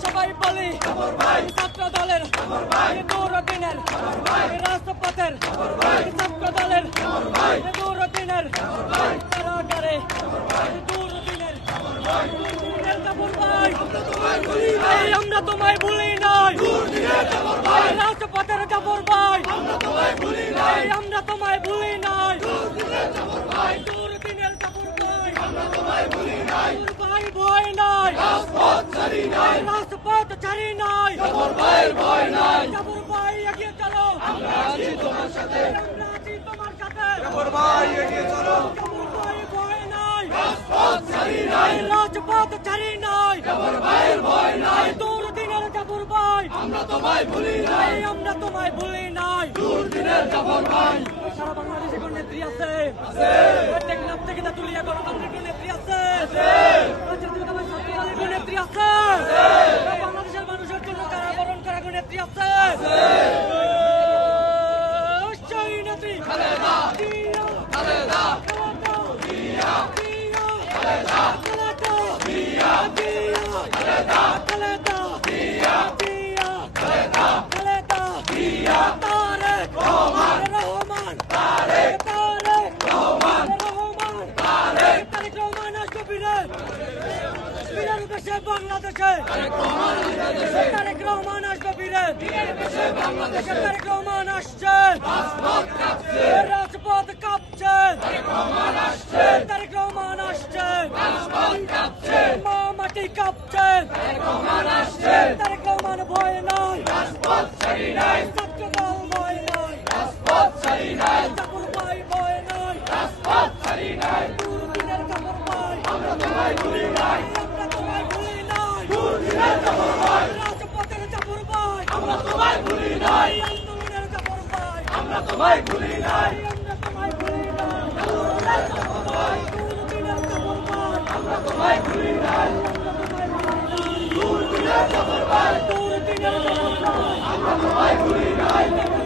সবাই বলি ছাত্র দলের নুরুদ্দিনের রাজপথের ছাত্র দলের নুরুদ্দিনের কারাগারে নুরুদ্দিনের জাফর ভাই আমরা তোমায় ভুলি নাই রাজপথের জাফর ভাই আমরা তোমায় ভুলি নাই নুরুদ্দিনের জাফর ভাই আমরা তোমায় ভুলি নাই ভাই ভয় নাই রাজপথ ছাড়ি নাই জাফর ভাইয়ের ভয় নাই জাফর ভাই এগিয়ে চলো আমরা আছি তোমার সাথে জাফর ভাই এগিয়ে চলো জাফর ভাই ভয় নাই রাজপথ ছাড়ি নাই জাফর ভাইয়ের ভয় নাই নুরুদ্দিনের জাফর ভাই আমরা তোমায় ভুলি নাই নুরুদ্দিনের জাফর ভাই সারা বাংলাদেশে কোন নেত্রী আছে টেকনাফ থেকে দাতুলিয়া গণতান্ত্রিক কোন নেত্রী আছে কোন নেত্রী আছে বাংলাদেশের মানুষের জন্য কারাবরণ করা কোন নেত্রী আছে সেই নেত্রী খালেদা জিয়া খালেদা জিয়া খালেদা জিয়া খালেদা জিয়া খালেদা জিয়া তারেক রহমান আসবে বীরের দেশে বাংলাদেশে তারেক রহমান আসবে বীরের দেশে বাংলাদেশে তারেক রহমান আসছে রাজপথ কাঁপছে তারেক রহমান আসছে মা মাটি কাঁপছে তারেক রহমান ভয় নাই ছাত্র দল ভয় নাই জাফর ভাই ভয় নাই নুরুদ্দিনের জাফর ভাই আমরা তোমায় ভুলি নাই রাজপথের জাফর ভাই আমরা তোমায় ভুলি নাই আন্দোলনের জাফর ভাই আমরা তোমায় ভুলি নাই নুরুদ্দিনের জাফর ভাই আমরা তোমায় ভুলি নাই নুরুদ্দিনের জাফর ভাই আমরা তোমায় ভুলি নাই